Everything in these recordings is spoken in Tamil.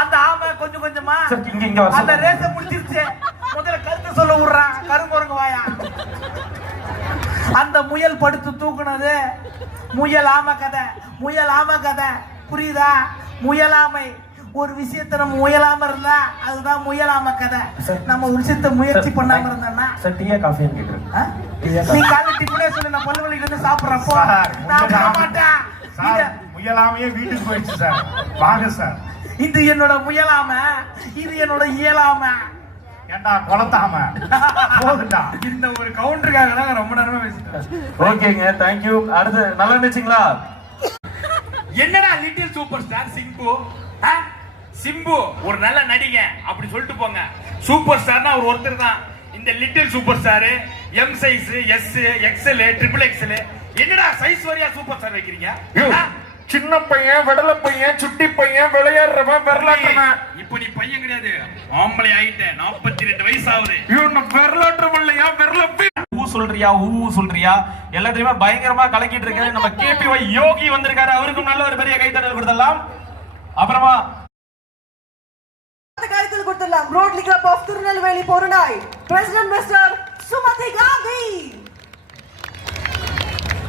அந்த ஆமை கொஞ்சம் கொஞ்சமா அந்த முடிச்சிருச்சு. முதல்ல கருத்து சொல்ல விடுறான் கருங்குரங்கு வாயா. அந்த முயல் படுத்து தூக்குனது. முயல் ஆமை கதை. முயல் ஆமை கதை. புரியுதா? முயலாமை ஒரு விஷயத்தை நம்ம முயலாம இருந்தா அதுதான் முயலாம கதை. நம்ம ஒரு விஷயத்தை முயற்சி பண்ணாம இருந்தோம்னா. சார் டீயா காஃபின்னு கேக்குறேன் நீ காஃபி. காலை டிஃபனே சொல்லி நான் பல்லு வலிக்கு இருந்து சாப்பிடுறேன். போ. சார், நான் மாட்டேன். முயலாமையே வீட்டுக்கு போயிடுச்சு சார். வாங்க சார். இது என்னோட முயலாம இது என்னோட இயலாம. ஏண்டா குளத்தாம போதுண்டா. இந்த ஒரு கவுண்டருக்காக தான் ரொம்ப நேரமா பேசிட்டேன் ஓகேங்க தேங்க்யூ அடுத்து நல்லா இருந்துச்சுங்களா? என்னடா little super star Simbu? Simbu ஒரு நல்ல நடிகை அப்படி சொல்லிட்டு போங்க. சூப்பர் ஸ்டார்னா அவர் ஒருத்தர் தான். இந்த little super star M size S XL triple XL என்னடா சைஸ் வரையா சூப்பர் ஸ்டார் வைக்கிறீங்க? சின்ன பையன் விடல பையன் சுட்டி பையன் விளையாடுறவன் விரலாட்டவன் இப்போ நீ பையன் கிடையாது. ஆம்பளை ஆயிட்டேன் நாற்பத்தி ரெண்டு வயசு ஆகுது இவன் விரலாட்டுறவன் இல்லையா? விரல ஊ சொல்றியா ஊ சொல்றியா? எல்லாத்தையுமே பயங்கரமா கலக்கிட்டு இருக்கு. நம்ம கேபிஒய் யோகி வந்திருக்காரு. அவருக்கும் நல்ல ஒரு பெரிய கைத்தட்டல் கொடுத்துடலாம். அப்புறமா அந்த காரியத்தில் கொடுத்துடலாம். Rotary club of Tirunelveli Porunai president mister Sumathi Gandhi.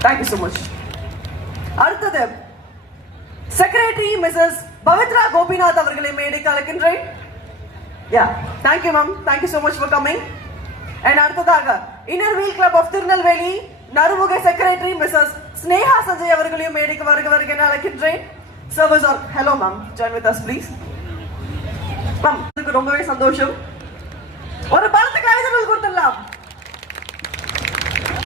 Thank you so much அடுத்தது செக்ரட்டரி மிஸ்ஸஸ் பவித்ரா கோபிநாத் அவர்களை மேடைக்கு அழைக்கின்றேன்? Yeah thank you ma'am thank you so much for coming and அடுத்ததாக inner wheel club of Tirunelveli Narumugai secretary Mrs Sneha Sanjay அவர்களையும் மேடைக்கு வருக வருக என அழைக்கின்றேன். சர்வஸ் R hello ma'am join with us please ma'am இதுக்கு ரொம்பவே சந்தோஷம். ஒரு பலத்த கவிதைகள் கொடுத்துடலாம்.